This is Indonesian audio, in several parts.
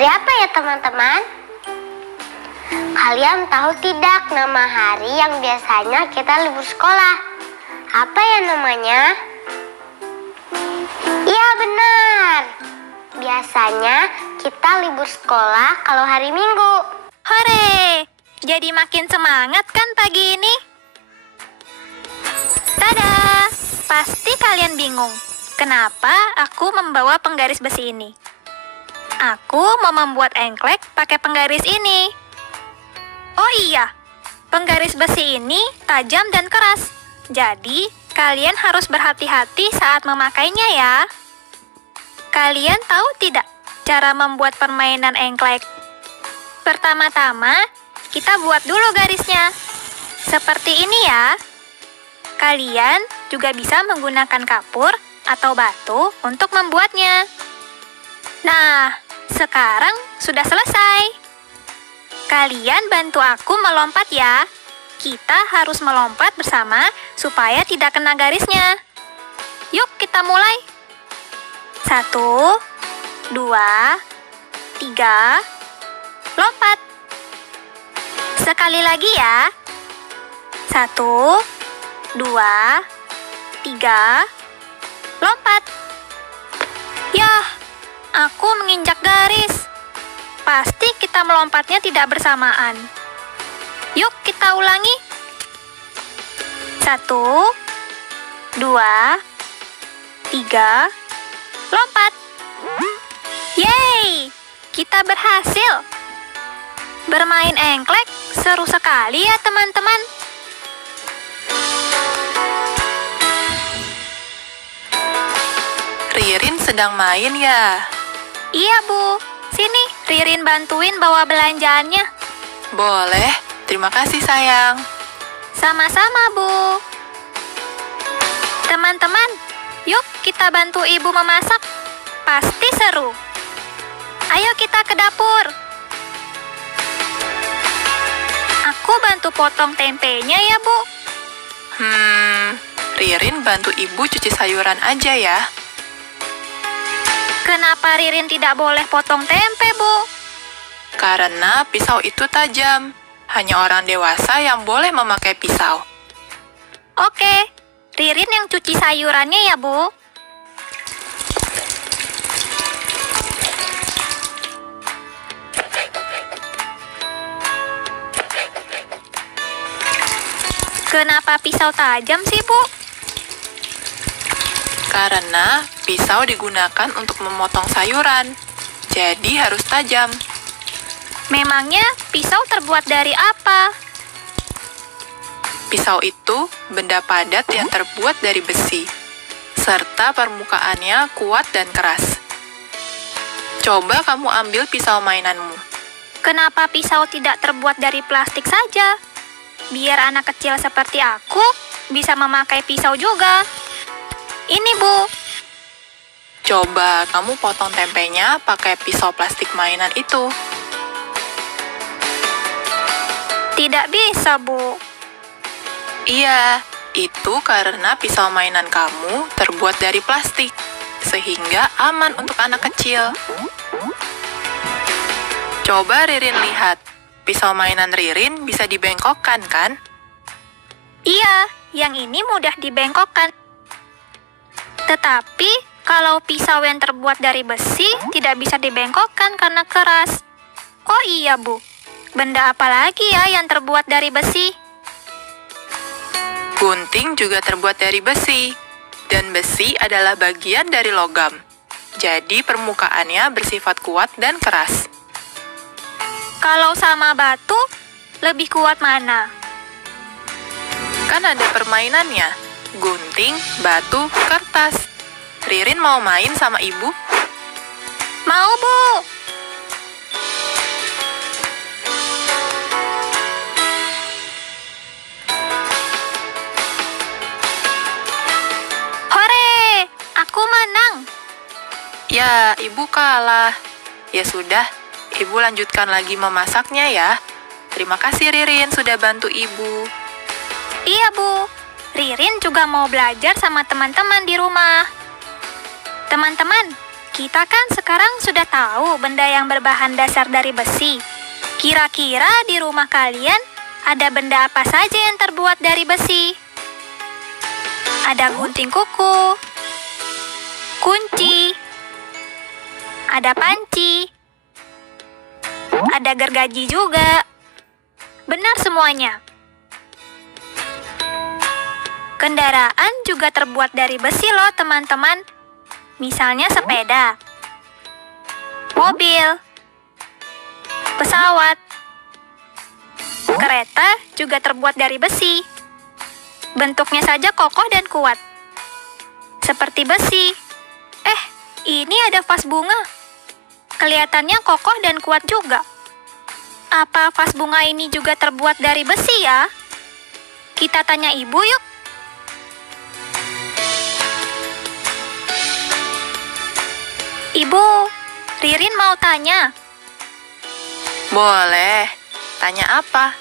Hari apa ya teman-teman? Kalian tahu tidak nama hari yang biasanya kita libur sekolah? Apa ya namanya? Iya benar. Biasanya kita libur sekolah kalau hari Minggu. Hore! Jadi makin semangat kan pagi ini? Tada! Pasti kalian bingung, kenapa aku membawa penggaris besi ini? Aku mau membuat engklek pakai penggaris ini. Oh iya, penggaris besi ini tajam dan keras. Jadi, kalian harus berhati-hati saat memakainya ya. Kalian tahu tidak cara membuat permainan engklek? Pertama-tama, kita buat dulu garisnya. Seperti ini ya. Kalian juga bisa menggunakan kapur atau batu untuk membuatnya. Nah, sekarang sudah selesai. Kalian bantu aku melompat ya. Kita harus melompat bersama supaya tidak kena garisnya. Yuk kita mulai. 1, 2, 3, lompat. Sekali lagi ya. 1, 2, 3, lompat. Yah, aku menginjak garis. Pasti kita melompatnya tidak bersamaan. Yuk kita ulangi. 1, 2, 3, lompat. Yeay, kita berhasil. Bermain engklek seru sekali ya teman-teman. Ririn sedang main ya? Iya Bu, sini Ririn bantuin bawa belanjaannya. Boleh, terima kasih sayang. Sama-sama Bu. Teman-teman, yuk kita bantu ibu memasak. Pasti seru. Ayo kita ke dapur. Aku bantu potong tempenya ya Bu. Ririn bantu ibu cuci sayuran aja ya. Kenapa Ririn tidak boleh potong tempe, Bu? Karena pisau itu tajam. Hanya orang dewasa yang boleh memakai pisau. Oke, Ririn yang cuci sayurannya ya, Bu. Kenapa pisau tajam sih, Bu? Karena pisau digunakan untuk memotong sayuran. Jadi harus tajam. Memangnya pisau terbuat dari apa? Pisau itu benda padat yang terbuat dari besi, serta permukaannya kuat dan keras. Coba kamu ambil pisau mainanmu. Kenapa pisau tidak terbuat dari plastik saja? Biar anak kecil seperti aku bisa memakai pisau juga. Ini, Bu. Coba kamu potong tempenya pakai pisau plastik mainan itu. Tidak bisa, Bu. Iya, itu karena pisau mainan kamu terbuat dari plastik, sehingga aman untuk anak kecil. Coba Ririn lihat, pisau mainan Ririn bisa dibengkokkan kan? Iya, yang ini mudah dibengkokkan. Tetapi, kalau pisau yang terbuat dari besi tidak bisa dibengkokkan karena keras. Oh iya, Bu. Benda apa lagi ya yang terbuat dari besi? Gunting juga terbuat dari besi, dan besi adalah bagian dari logam. Jadi permukaannya bersifat kuat dan keras. Kalau sama batu, lebih kuat mana? Kan ada permainannya, gunting, batu, kertas. Ririn mau main sama ibu? Mau, Bu. Hore, aku menang. Ya, ibu kalah. Ya sudah, ibu lanjutkan lagi memasaknya ya. Terima kasih Ririn sudah bantu ibu. Iya, Bu. Ririn juga mau belajar sama teman-teman di rumah. Teman-teman, Kita kan sekarang sudah tahu benda yang berbahan dasar dari besi. Kira-kira di rumah kalian ada benda apa saja yang terbuat dari besi? Ada gunting kuku, kunci, ada panci, ada gergaji juga. Benar semuanya. Kendaraan juga terbuat dari besi loh, teman-teman. Misalnya sepeda, mobil, pesawat, kereta juga terbuat dari besi. Bentuknya saja kokoh dan kuat, seperti besi. Ini ada vas bunga. Kelihatannya kokoh dan kuat juga. Apa vas bunga ini juga terbuat dari besi ya? Kita tanya ibu yuk. Ibu, Ririn mau tanya. Boleh. Tanya apa?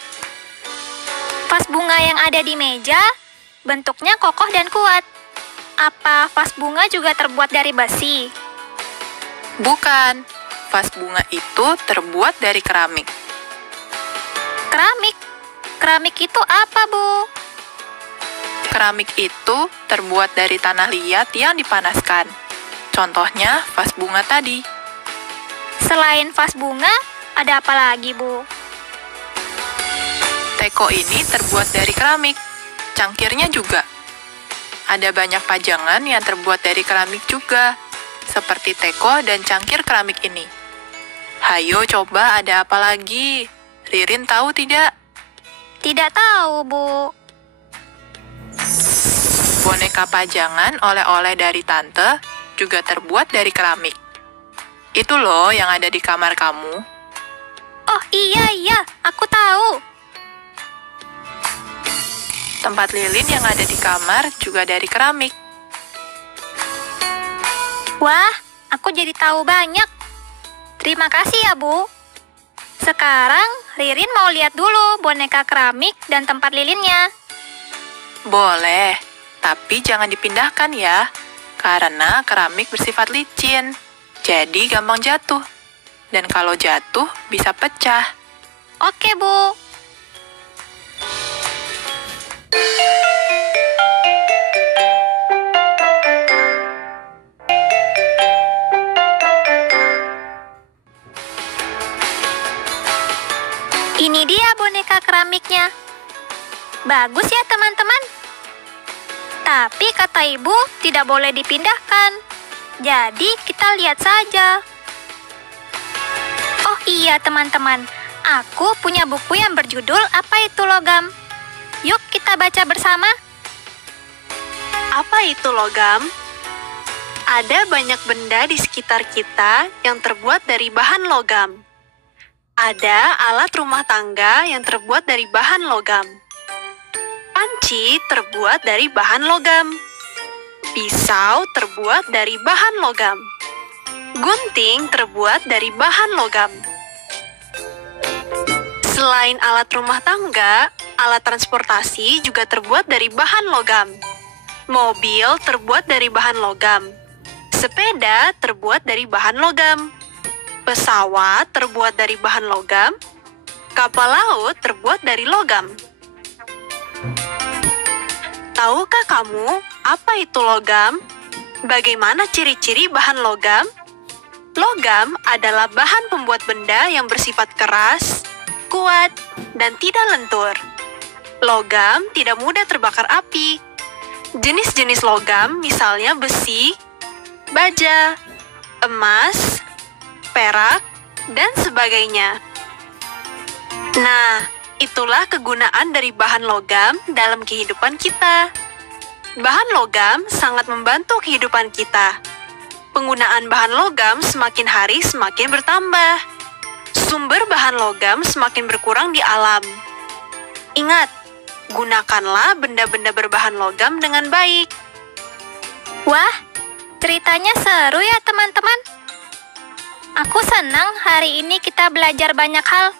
Vas bunga yang ada di meja, bentuknya kokoh dan kuat. Apa vas bunga juga terbuat dari besi? Bukan. Vas bunga itu terbuat dari keramik. Keramik? Keramik itu apa, Bu? Keramik itu terbuat dari tanah liat yang dipanaskan. Contohnya vas bunga tadi. Selain vas bunga, ada apa lagi, Bu? Teko ini terbuat dari keramik. Cangkirnya juga. Ada banyak pajangan yang terbuat dari keramik juga, seperti teko dan cangkir keramik ini. Hayo coba ada apa lagi? Ririn tahu tidak? Tidak tahu, Bu. Boneka pajangan oleh-oleh dari tante juga terbuat dari keramik. Itu loh yang ada di kamar kamu. Oh iya, aku tahu. Tempat lilin yang ada di kamar juga dari keramik. Wah, aku jadi tahu banyak. Terima kasih ya, Bu. Sekarang, Ririn mau lihat dulu boneka keramik dan tempat lilinnya. Boleh, tapi jangan dipindahkan ya, karena keramik bersifat licin, jadi gampang jatuh. Dan kalau jatuh, bisa pecah. Oke, Bu. Ini dia boneka keramiknya. Bagus ya, teman-teman. Tapi kata ibu tidak boleh dipindahkan. Jadi kita lihat saja. Oh iya, teman-teman. Aku punya buku yang berjudul Apa Itu Logam? Yuk kita baca bersama. Apa itu logam? Ada banyak benda di sekitar kita yang terbuat dari bahan logam. Ada alat rumah tangga yang terbuat dari bahan logam. Panci terbuat dari bahan logam. Pisau terbuat dari bahan logam. Gunting terbuat dari bahan logam. Selain alat rumah tangga, alat transportasi juga terbuat dari bahan logam. Mobil terbuat dari bahan logam. Sepeda terbuat dari bahan logam. Pesawat terbuat dari bahan logam. Kapal laut terbuat dari logam. Tahukah kamu apa itu logam? Bagaimana ciri-ciri bahan logam? Logam adalah bahan pembuat benda yang bersifat keras, kuat, dan tidak lentur. Logam tidak mudah terbakar api. Jenis-jenis logam misalnya besi, baja, emas, perak, dan sebagainya. Nah, itulah kegunaan dari bahan logam dalam kehidupan kita. Bahan logam sangat membantu kehidupan kita. Penggunaan bahan logam semakin hari semakin bertambah. Sumber bahan logam semakin berkurang di alam. Ingat, gunakanlah benda-benda berbahan logam dengan baik. Wah, ceritanya seru ya, teman-teman. Aku senang hari ini kita belajar banyak hal.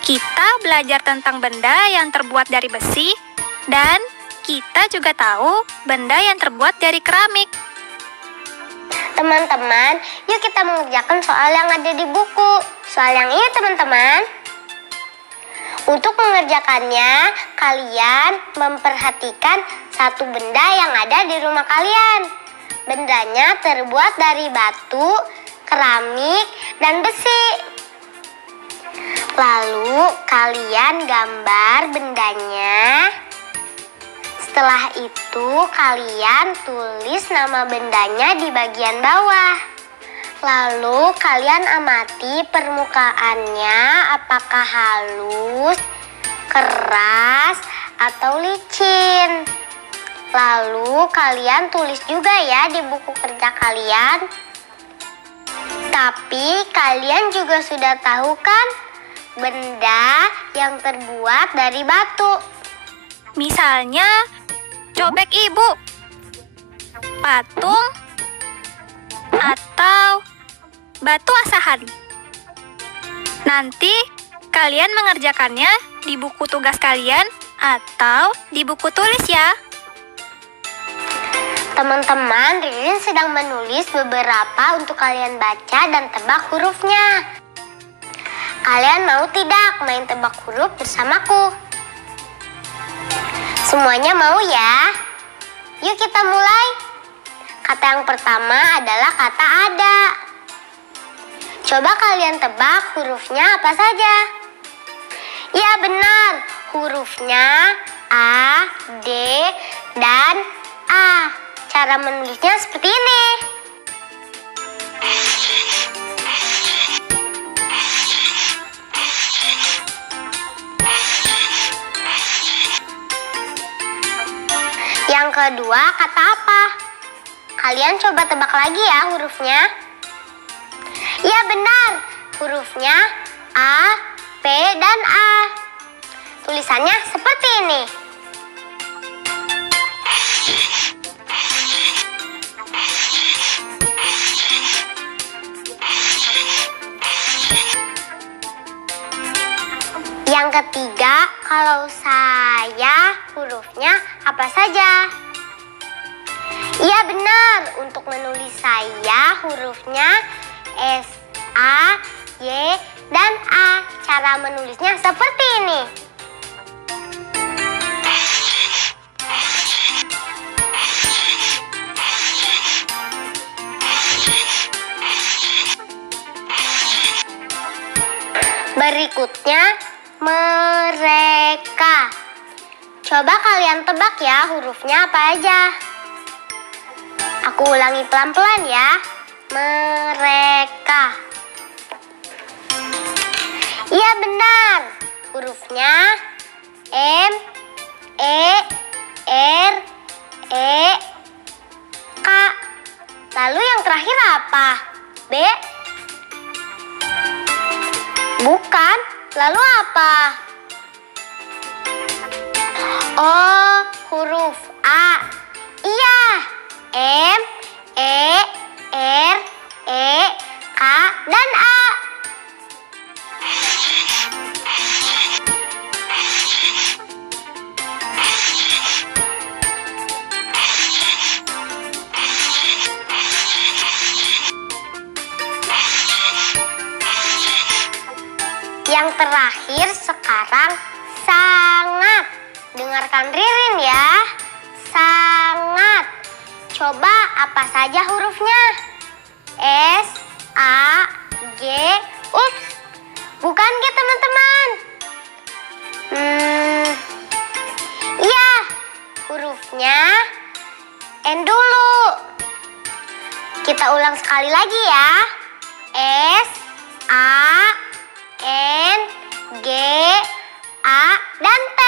Kita belajar tentang benda yang terbuat dari besi, dan kita juga tahu benda yang terbuat dari keramik. Teman-teman, yuk kita mengerjakan soal yang ada di buku. Soal yang ini teman-teman. Untuk mengerjakannya, kalian memperhatikan satu benda yang ada di rumah kalian. Bendanya terbuat dari batu, keramik, dan besi. Lalu kalian gambar bendanya. Setelah itu kalian tulis nama bendanya di bagian bawah. Lalu kalian amati permukaannya apakah halus, keras, atau licin. Lalu kalian tulis juga ya di buku kerja kalian. Tapi kalian juga sudah tahu kan benda yang terbuat dari batu. Misalnya, cobek ibu, patung, atau batu asahan. Nanti kalian mengerjakannya di buku tugas kalian atau di buku tulis ya. Teman-teman, Ririn sedang menulis beberapa untuk kalian baca dan tebak hurufnya. Kalian mau tidak main tebak huruf bersamaku? Semuanya mau ya? Yuk kita mulai. Kata yang pertama adalah kata ada. Coba kalian tebak hurufnya apa saja? Ya benar, hurufnya A, D, dan A. Cara menulisnya seperti ini. Yang kedua, kata apa? Kalian coba tebak lagi ya hurufnya. Ya benar, hurufnya A, P, dan A. Tulisannya seperti ini. Yang ketiga, kalau saya hurufnya apa saja? Iya benar, untuk menulis saya hurufnya S, A, Y, dan A. Cara menulisnya seperti ini. Berikutnya, mereka. Coba kalian tebak ya hurufnya apa aja. Aku ulangi pelan-pelan ya. Mereka. Iya benar. Hurufnya M, E, R, E, K. Lalu yang terakhir apa? B? Bukan. Lalu apa? Oh, huruf A. Iya. M, E, R, E, K, dan A. Yang terakhir sekarang sangat. Dengarkan Ririn ya. Sangat. Coba apa saja hurufnya? S, A, G, ups. Bukan G teman-teman. Iya. Hurufnya N dulu. Kita ulang sekali lagi ya. S, A, N, G, A, dan T.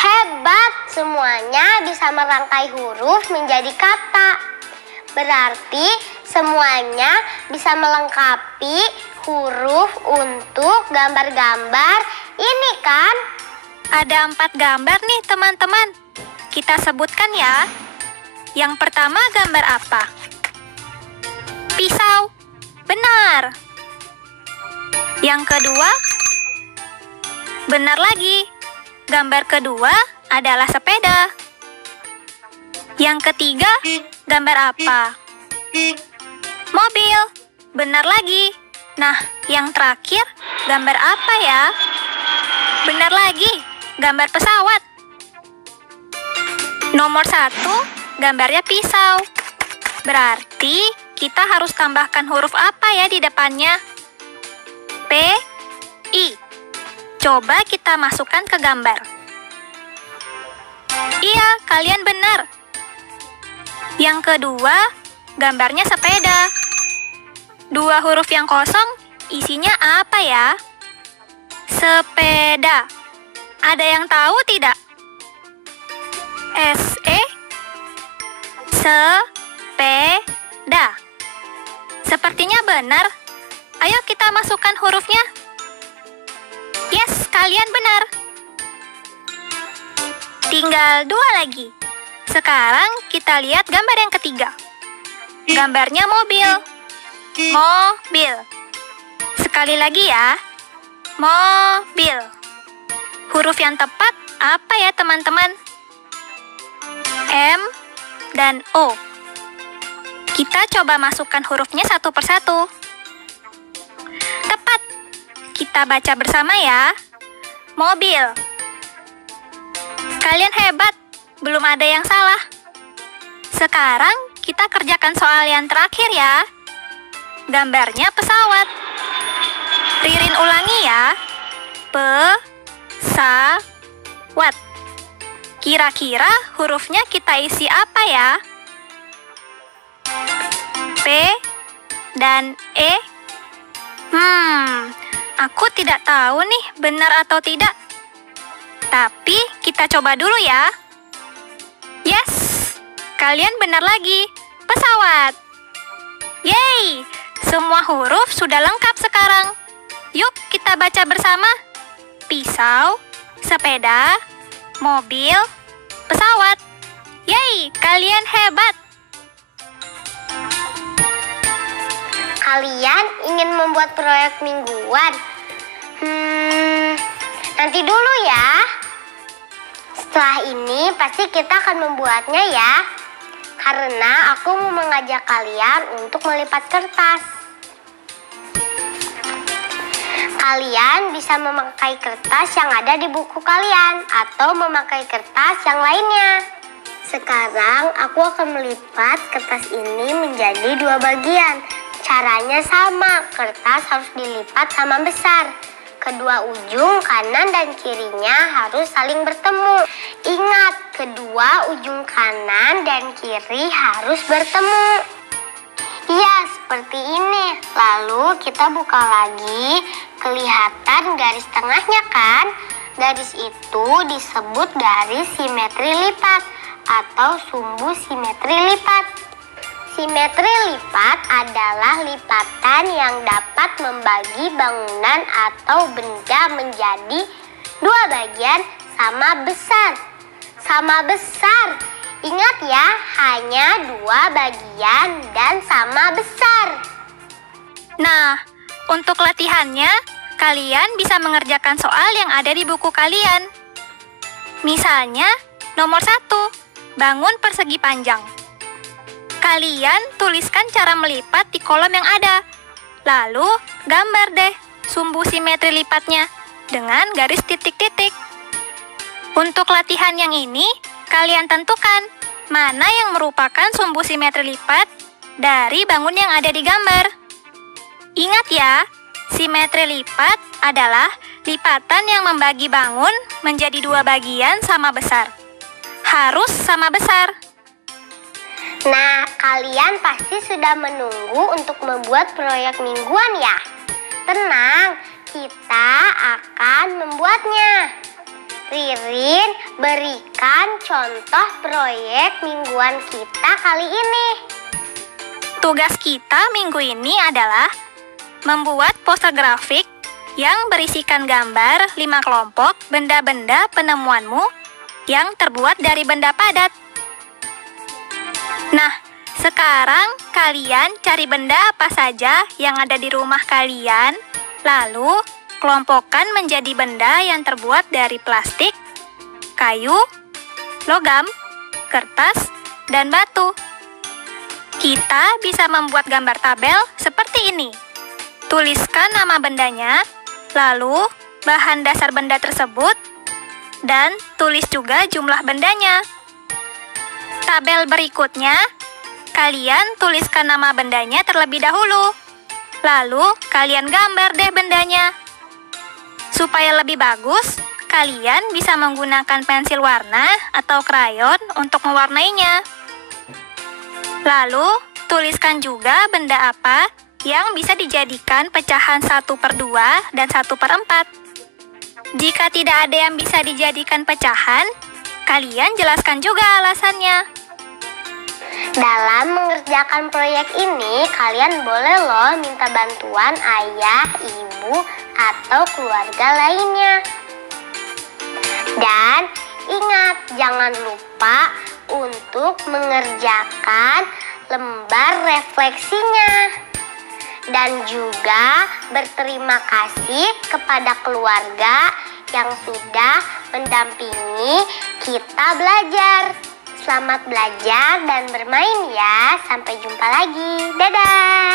Hebat, semuanya bisa merangkai huruf menjadi kata. Berarti semuanya bisa melengkapi huruf untuk gambar-gambar ini kan? Ada 4 gambar nih teman-teman. Kita sebutkan ya. Yang pertama gambar apa? Pisau. Benar. Yang kedua? Benar lagi. Gambar kedua adalah sepeda. Yang ketiga, gambar apa? Mobil. Benar lagi. Nah, yang terakhir, gambar apa ya? Benar lagi, gambar pesawat. Nomor 1, gambarnya pisau. Berarti kita harus tambahkan huruf apa ya di depannya? P, I. Coba kita masukkan ke gambar. Iya, kalian benar. Yang kedua, gambarnya sepeda. 2 huruf yang kosong, isinya apa ya? Sepeda. Ada yang tahu tidak? S-E, sepeda. Sepertinya benar. Ayo kita masukkan hurufnya. Yes, kalian benar. Tinggal 2 lagi. Sekarang kita lihat gambar yang ketiga. Gambarnya mobil. Mobil. Sekali lagi ya. Mobil. Huruf yang tepat apa ya teman-teman? M dan O. Kita coba masukkan hurufnya satu persatu. Tepat. Kita baca bersama ya. Mobil. Kalian hebat. Belum ada yang salah. Sekarang kita kerjakan soal yang terakhir ya. Gambarnya pesawat. Ririn ulangi ya. Pesawat. Kira-kira hurufnya kita isi apa ya? P dan E. Aku tidak tahu nih benar atau tidak. Tapi kita coba dulu ya. Yes, kalian benar lagi. Pesawat. Yeay, semua huruf sudah lengkap sekarang. Yuk kita baca bersama. Pisau, sepeda, mobil, pesawat. Yeay, kalian hebat. Kalian ingin membuat proyek mingguan? Nanti dulu ya. Setelah ini pasti kita akan membuatnya ya. Karena aku mau mengajak kalian untuk melipat kertas. Kalian bisa memakai kertas yang ada di buku kalian atau memakai kertas yang lainnya. Sekarang aku akan melipat kertas ini menjadi 2 bagian. Caranya sama, kertas harus dilipat sama besar. Kedua ujung kanan dan kirinya harus saling bertemu. Ingat, kedua ujung kanan dan kiri harus bertemu. Iya, seperti ini. Lalu kita buka lagi, kelihatan garis tengahnya kan? Garis itu disebut garis simetri lipat atau sumbu simetri lipat. Simetri lipat adalah lipatan yang dapat membagi bangunan atau benda menjadi 2 bagian sama besar. Sama besar. Ingat ya, hanya 2 bagian dan sama besar. Nah, untuk latihannya, kalian bisa mengerjakan soal yang ada di buku kalian. Misalnya, nomor 1, bangun persegi panjang. Kalian tuliskan cara melipat di kolom yang ada. Lalu, gambar deh sumbu simetri lipatnya dengan garis titik-titik. Untuk latihan yang ini, kalian tentukan mana yang merupakan sumbu simetri lipat dari bangun yang ada di gambar. Ingat ya, simetri lipat adalah lipatan yang membagi bangun menjadi 2 bagian sama besar. Harus sama besar. Nah, kalian pasti sudah menunggu untuk membuat proyek mingguan ya? Tenang, kita akan membuatnya. Ririn, berikan contoh proyek mingguan kita kali ini. Tugas kita minggu ini adalah membuat poster grafik yang berisikan gambar 5 kelompok benda-benda penemuanmu yang terbuat dari benda padat. Nah, sekarang kalian cari benda apa saja yang ada di rumah kalian, lalu kelompokkan menjadi benda yang terbuat dari plastik, kayu, logam, kertas, dan batu. Kita bisa membuat gambar tabel seperti ini. Tuliskan nama bendanya, lalu bahan dasar benda tersebut, dan tulis juga jumlah bendanya. Tabel berikutnya, kalian tuliskan nama bendanya terlebih dahulu. Lalu, kalian gambar deh bendanya. Supaya lebih bagus, kalian bisa menggunakan pensil warna atau krayon untuk mewarnainya. Lalu, tuliskan juga benda apa yang bisa dijadikan pecahan 1/2 dan 1/4. Jika tidak ada yang bisa dijadikan pecahan, kalian jelaskan juga alasannya. Dalam mengerjakan proyek ini, kalian boleh loh minta bantuan ayah, ibu, atau keluarga lainnya. Dan ingat, jangan lupa untuk mengerjakan lembar refleksinya. Dan juga berterima kasih kepada keluarga yang sudah mendampingi kita belajar. Selamat belajar dan bermain ya. Sampai jumpa lagi. Dadah!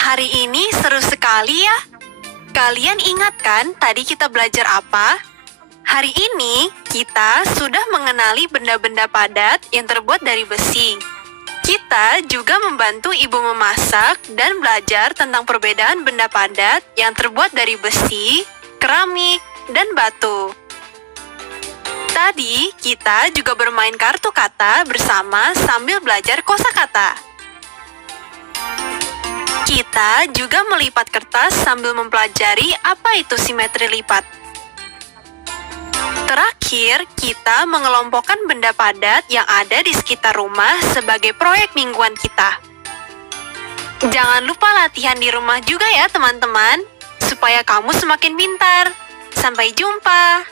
Hari ini seru sekali ya. Kalian ingat kan tadi kita belajar apa? Hari ini kita sudah mengenali benda-benda padat yang terbuat dari besi. Kita juga membantu ibu memasak dan belajar tentang perbedaan benda padat yang terbuat dari besi, keramik, dan batu. Tadi kita juga bermain kartu kata bersama sambil belajar kosakata. Kita juga melipat kertas sambil mempelajari apa itu simetri lipat. Terakhir, kita mengelompokkan benda padat yang ada di sekitar rumah sebagai proyek mingguan kita. Jangan lupa latihan di rumah juga ya teman-teman, supaya kamu semakin pintar. Sampai jumpa!